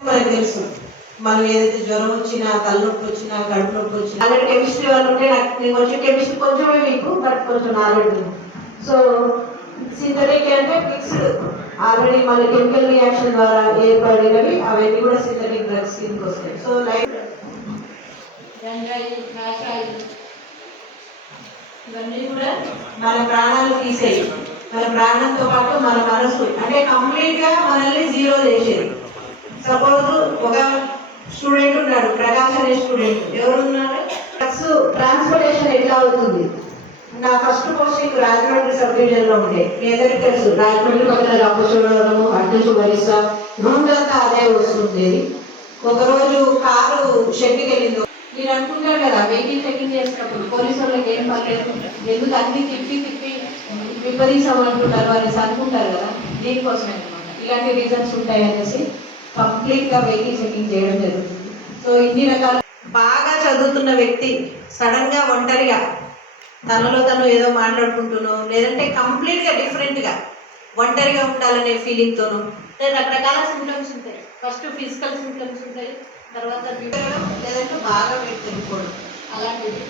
మనకు తెలుసు మనం ఏదైతే జ్వరం వచ్చినా తలనొప్పి వచ్చినా కడుపు నొప్పి వచ్చినా అలాంటి కెమిస్ట్రీ వాళ్ళు ఉంటే నాకు నేను కొంచెం కెమిస్ట్రీ కొంచెమే మీకు బట్ కొంచెం నాలెడ్జ్ ఉంది. సో సింథటిక్ అంటే ఫిక్స్డ్ ఆల్రెడీ మన కెమికల్ రియాక్షన్ ద్వారా ఏర్పడినవి అవన్నీ కూడా సింథటిక్ డ్రగ్స్ కిందకి వస్తాయి. సో లైక్ ఇవన్నీ కూడా మన ప్రాణాలు తీసేయి. మన ప్రాణంతో పాటు మన మనసు. అంటే కంప్లీట్గా మనల్ని జీరో చేసేది సపోజ్ ఒక స్టూడెంట్ ఉన్నాడు ప్రకాష్ అనే స్టూడెంట్. ఎవరు ఉన్నారు బస్ ట్రాన్స్పోర్టేషన్ ఎట్లా అవుతుంది? నా ఫస్ట్ పోస్టింగ్ రాజమండ్రి సబ్ డివిజన్లో ఉండే. మీ అందరికీ తెలుసు రాజమండ్రి పక్కన రామచూడవరము అడ్డు వరిస రూట్ అదే వస్తుంది ఒకరోజు కారు షెడ్కి వెళ్ళిందో. మీరు అనుకుంటారు కదా వెహికల్ చెకింగ్ చేసినప్పుడు పోలీసు వాళ్ళకి ఏం పర్లేదు? ఎందుకు అన్ని తిప్పి తిప్పి విపరీతం అనుకుంటారు అనేసి అనుకుంటారు కదా దీనికోసమే అనమాట ఇలాంటి రీజన్స్ ఉంటాయి అనేసి కంప్లీట్గా వెహికల్ చెకింగ్ చేయడం జరుగుతుంది. సో ఇన్ని రకాల బాగా చదువుతున్న వ్యక్తి సడన్గా ఒంటరిగా తనలో తను ఏదో మాట్లాడుకుంటునో లేదంటే కంప్లీట్గా డిఫరెంట్గా ఒంటరిగా ఉండాలనే ఫీలింగ్ తోను లేదా రకరకాల సింటమ్స్ ఉంటాయి. ఫస్ట్ ఫిజికల్ సింటమ్స్ ఉంటాయి తర్వాత లేదంటే బాగా వెయిట్ తగ్గిపోవడం అలాంటిది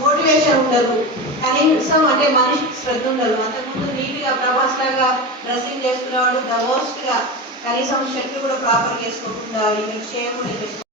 మోటివేషన్ ఉండదు. కనీసం అంటే మనిషికి శ్రద్ధ ఉండదు. అంతకుముందు నీట్గా ప్రభాస్ లాగా డ్రెస్సింగ్ చేసుకునేవాడు ద మోస్ట్గా కనీసం చెట్లు కూడా ప్రాపర్ చేసుకోకుండా ఈవెన్ షేవ్